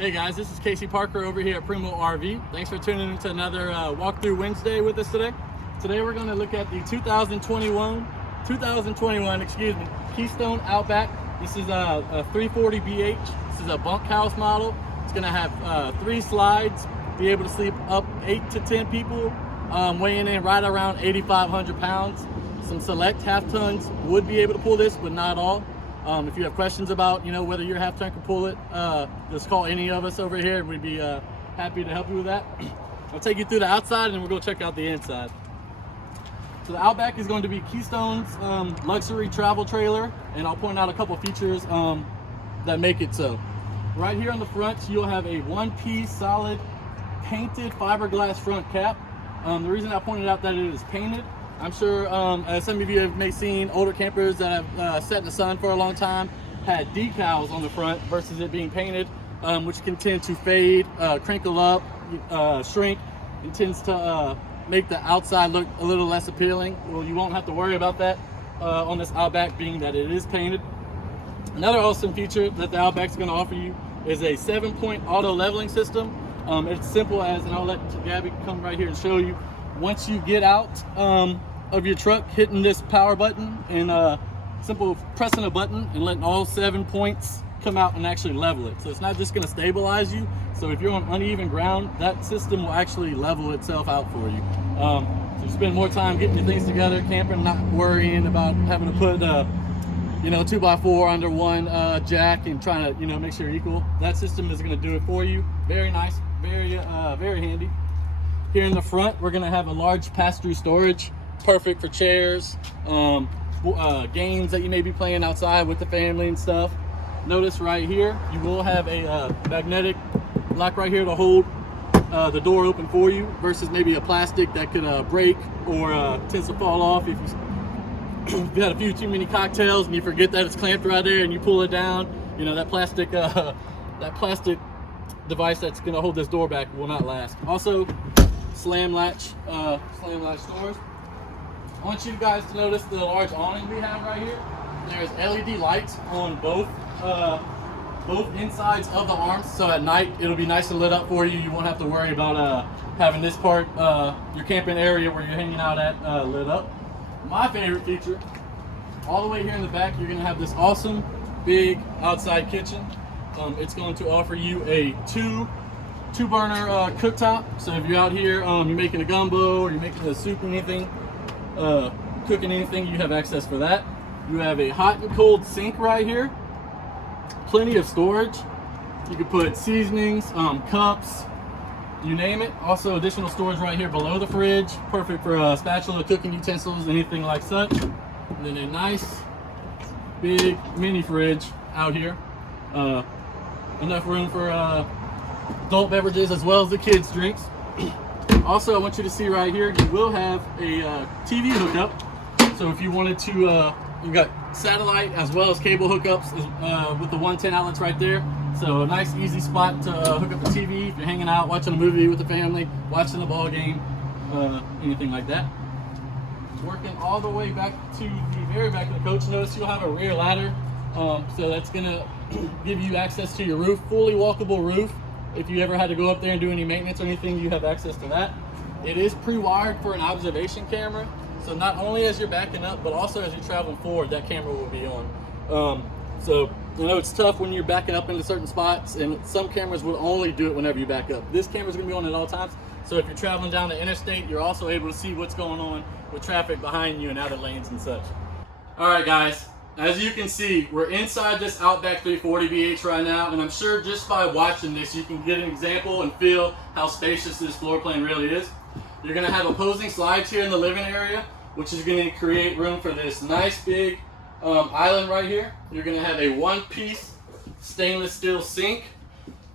Hey guys, this is Casey Parker over here at Primo RV. Thanks for tuning in to another walkthrough Wednesday with us today. Today we're going to look at the 2021 Keystone Outback. This is a 340 BH. This is a bunkhouse model. It's going to have 3 slides, be able to sleep up 8 to 10 people, weighing in right around 8,500 pounds. Some select half tons would be able to pull this, but not all. If you have questions about, whether your half ton can pull it, just call any of us over here and we'd be happy to help you with that. I'll take you through the outside and then we'll go check out the inside. So the Outback is going to be Keystone's luxury travel trailer, and I'll point out a couple features that make it so. Right here on the front, you'll have a one-piece solid painted fiberglass front cap. The reason I pointed out that it is painted, I'm sure as some of you may seen older campers that have sat in the sun for a long time had decals on the front versus it being painted, which can tend to fade, crinkle up, shrink. It tends to make the outside look a little less appealing. Well, you won't have to worry about that on this Outback, being that it is painted. Another awesome feature that the Outback's going to offer you is a 7-point auto leveling system. It's simple as, and I'll let Gabby come right here and show you. Once you get out of your truck, hitting this power button and simple pressing a button and letting all 7 points come out and actually level it. So it's not just going to stabilize you. So if you're on uneven ground, that system will actually level itself out for you. So you spend more time getting your things together, camping, not worrying about having to put 2x4 under one jack and trying to make sure you're equal. That system is going to do it for you. Very nice, very handy. Here in the front, we're going to have a large pass-through storage, perfect for chairs, games that you may be playing outside with the family and stuff. Notice right here, you will have a magnetic lock right here to hold the door open for you, versus maybe a plastic that could break or tends to fall off if you've had a few too many cocktails and you forget that it's clamped right there and you pull it down. That plastic device that's going to hold this door back will not last. Also, slam latch doors. I want you guys to notice the large awning we have right here. There's LED lights on both insides of the arms, so at night it'll be nice and lit up for you. You won't have to worry about having this part, your camping area where you're hanging out at, lit up. My favorite feature, all the way here in the back, you're going to have this awesome big outside kitchen. It's going to offer you a two burner cooktop. So if you're out here, you're making a gumbo or you're making a soup or anything, cooking anything, you have access for that. You have a hot and cold sink right here. Plenty of storage. You can put seasonings, cups, you name it. Also additional storage right here below the fridge. Perfect for spatula, cooking utensils, anything like such. And then a nice big mini fridge out here. Enough room for adult beverages as well as the kids' drinks. Also, I want you to see right here, you will have a TV hookup. So if you wanted to, you got satellite as well as cable hookups with the 110 outlets right there. So a nice easy spot to hook up the TV if you're hanging out, watching a movie with the family, watching a ball game, anything like that. Working all the way back to the very back of the coach, notice you'll have a rear ladder. So that's gonna give you access to your roof, fully walkable roof. If you ever had to go up there and do any maintenance or anything, you have access to that. It is pre-wired for an observation camera. So not only as you're backing up, but also as you're traveling forward, that camera will be on. So it's tough when you're backing up into certain spots, and some cameras will only do it whenever you back up. This camera is going to be on at all times. So if you're traveling down the interstate, you're also able to see what's going on with traffic behind you and outer lanes and such. All right, guys. As you can see, we're inside this Outback 340 BH right now, and I'm sure just by watching this, you can get an example and feel how spacious this floor plan really is. You're going to have opposing slides here in the living area, which is going to create room for this nice big island right here. You're going to have a one-piece stainless steel sink.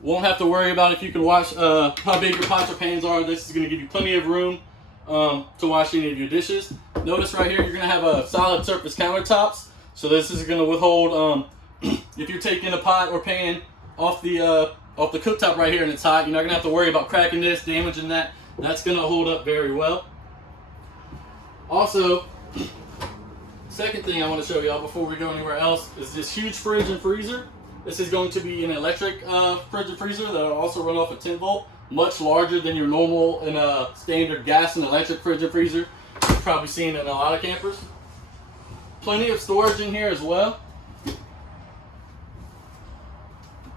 Won't have to worry about if you can wash how big your pots or pans are. This is going to give you plenty of room to wash any of your dishes. Notice right here, you're going to have a solid surface countertops. So this is going to withhold, if you're taking a pot or pan off the cooktop right here and it's hot, you're not going to have to worry about cracking this, damaging that. That's going to hold up very well. Also, second thing I want to show y'all before we go anywhere else is this huge fridge and freezer. This is going to be an electric fridge and freezer that will also run off a 10 volt, much larger than your normal and standard gas and electric fridge and freezer you've probably seen in a lot of campers. Plenty of storage in here as well.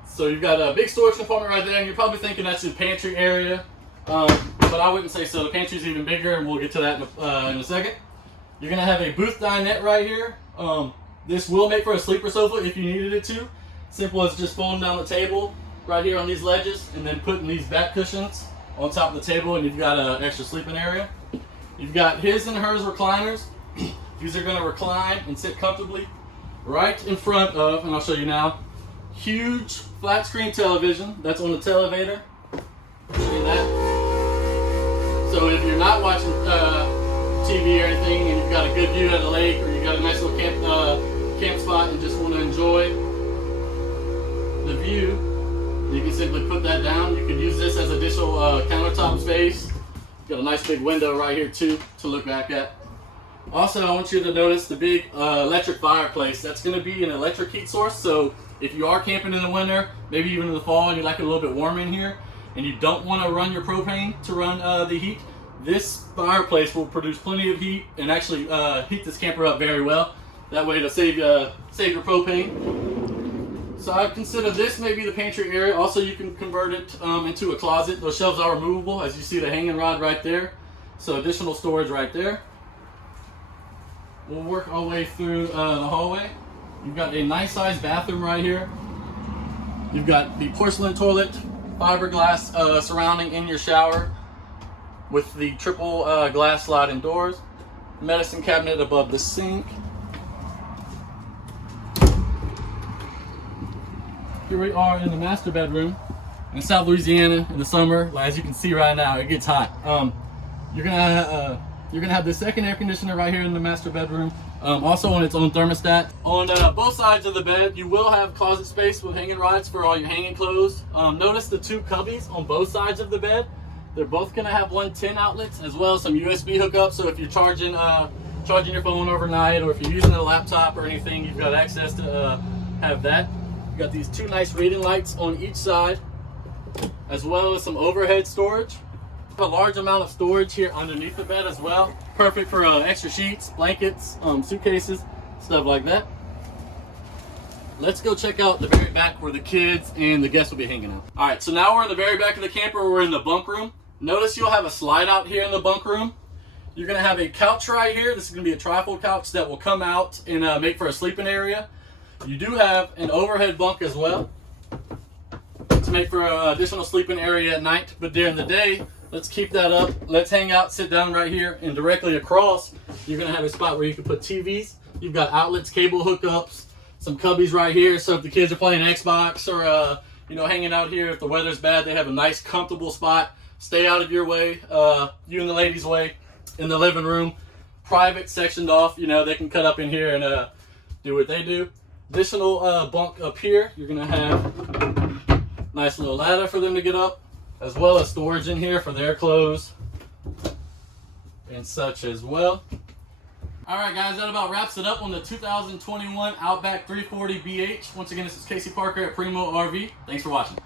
So you've got a big storage compartment right there, and you're probably thinking that's the pantry area, but I wouldn't say so. The pantry's even bigger, and we'll get to that in a second. You're gonna have a booth dinette right here. This will make for a sleeper sofa if you needed it to. Simple as just folding down the table right here on these ledges, and then putting these back cushions on top of the table, and you've got an extra sleeping area. You've got his and hers recliners. These are gonna recline and sit comfortably right in front of, and I'll show you now, huge flat screen television that's on the televator. See that? So if you're not watching TV or anything and you've got a good view of the lake, or you got a nice little camp spot and just want to enjoy the view, you can simply put that down. You can use this as additional countertop space. You've got a nice big window right here too to look back at. Also, I want you to notice the big electric fireplace. That's going to be an electric heat source. So if you are camping in the winter, maybe even in the fall, and you like it a little bit warm in here, and you don't want to run your propane to run the heat, this fireplace will produce plenty of heat and actually heat this camper up very well. That way to save your propane. So I consider this maybe the pantry area. Also, you can convert it into a closet. Those shelves are removable, as you see the hanging rod right there. So additional storage right there. We'll work our way through the hallway. You've got a nice sized bathroom right here. You've got the porcelain toilet, fiberglass surrounding in your shower with the triple glass sliding doors. Medicine cabinet above the sink. Here we are in the master bedroom. In South Louisiana in the summer, as you can see right now, it gets hot. You're gonna have the second air conditioner right here in the master bedroom, also on its own thermostat. On both sides of the bed, you will have closet space with hanging rods for all your hanging clothes. Notice the two cubbies on both sides of the bed. They're both gonna have 110 outlets as well as some USB hookups. So if you're charging your phone overnight, or if you're using a laptop or anything, you've got access to have that. You've got these two nice reading lights on each side, as well as some overhead storage. A large amount of storage here underneath the bed as well. Perfect for extra sheets, blankets, suitcases, stuff like that. Let's go check out the very back where the kids and the guests will be hanging out. All right, so now we're in the very back of the camper. We're in the bunk room. Notice you'll have a slide out here in the bunk room. You're gonna have a couch right here. This is gonna be a trifold couch that will come out and make for a sleeping area. You do have an overhead bunk as well to make for an additional sleeping area at night, but during the day, let's keep that up. Let's hang out, sit down right here, and directly across, you're gonna have a spot where you can put TVs. You've got outlets, cable hookups, some cubbies right here. So if the kids are playing Xbox or hanging out here, if the weather's bad, they have a nice, comfortable spot. Stay out of your way, you and the ladies' way, in the living room. Private, sectioned off. They can cut up in here and do what they do. Additional bunk up here. You're gonna have a nice little ladder for them to get up, as well as storage in here for their clothes and such as well. All right, guys, that about wraps it up on the 2021 Outback 340 BH. Once again, this is Casey Parker at Primo RV. Thanks for watching.